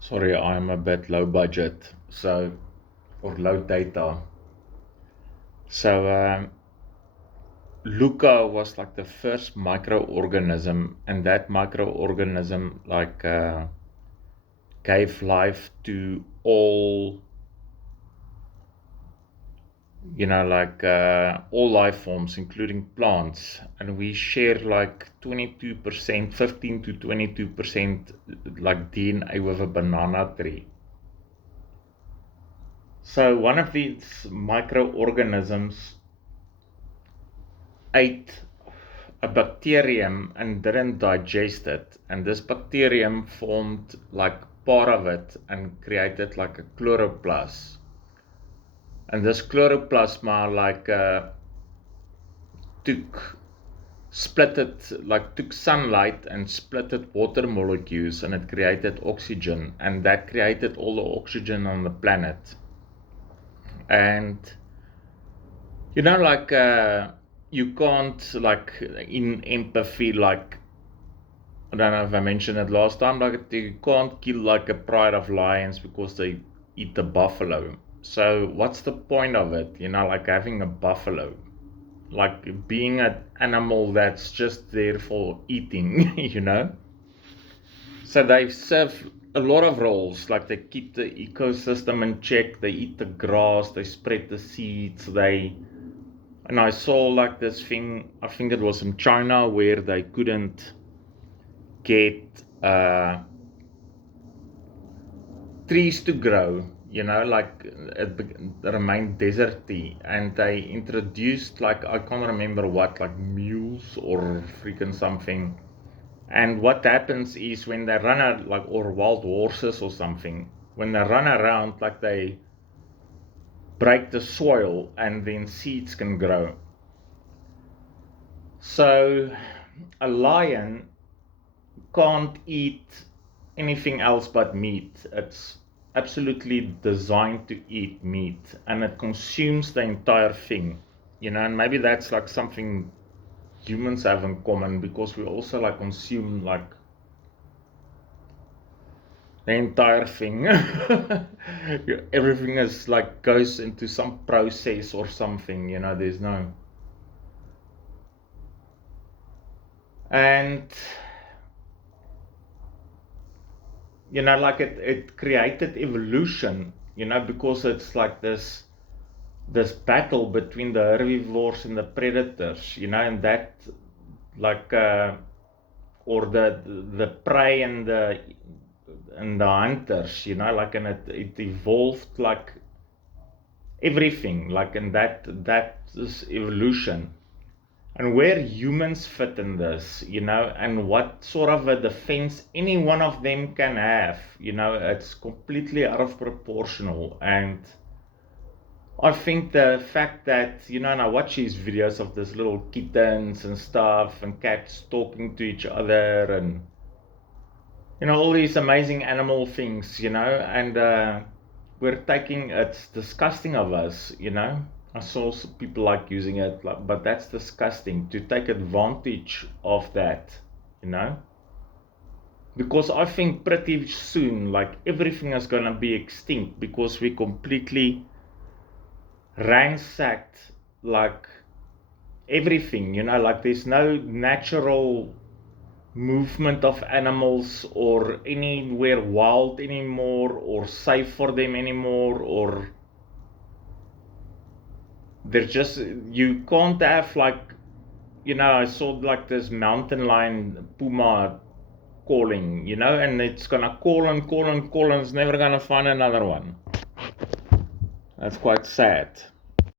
Sorry, I'm a bit low budget, or low data. So, Luca was like the first microorganism, and that microorganism gave life to all life forms, including plants. And we share like 22%, 15 to 22% like DNA with a banana tree. So one of these microorganisms ate a bacterium and didn't digest it, and this bacterium formed like part of it and created like a chloroplast. And this chloroplasma took sunlight and splitted water molecules, and it created oxygen, and that created all the oxygen on the planet. And you can't, like, in empathy, like, I don't know if I mentioned it last time, like, you can't kill like a pride of lions because they eat the buffalo. So what's the point of it, like having a buffalo, like being an animal that's just there for eating? So they serve a lot of roles, like they keep the ecosystem in check, they eat the grass, they spread the seeds, and I saw like this thing, I think it was in China, where they couldn't get trees to grow, like it remained deserty, and they introduced, like, I can't remember what, like mules or freaking something. And what happens is when they run like, or wild horses or something, when they run around, like, they break the soil and then seeds can grow. So a lion can't eat anything else but meat. It's absolutely designed to eat meat, and it consumes the entire thing. And maybe that's like something humans have in common, because we also like consume like the entire thing. Everything is like goes into some process or something, there's no. And like it created evolution, because it's like this battle between the herbivores and the predators, and that, like, or the prey and the hunters, like, and it evolved like everything, like, and that is evolution. And where humans fit in this, and what sort of a defense any one of them can have, it's completely out of proportional. And I think the fact that, and I watch these videos of these little kittens and stuff, and cats talking to each other, and, all these amazing animal things, and it's disgusting of us, I saw some people like using it, but that's disgusting to take advantage of that, because I think pretty soon, like, everything is going to be extinct, because we completely ransacked, like, everything, like, there's no natural movement of animals or anywhere wild anymore, or safe for them anymore, or they're just, you can't have, like, I saw like this mountain lion puma calling, and it's gonna call and call and call, and it's never gonna find another one. That's quite sad.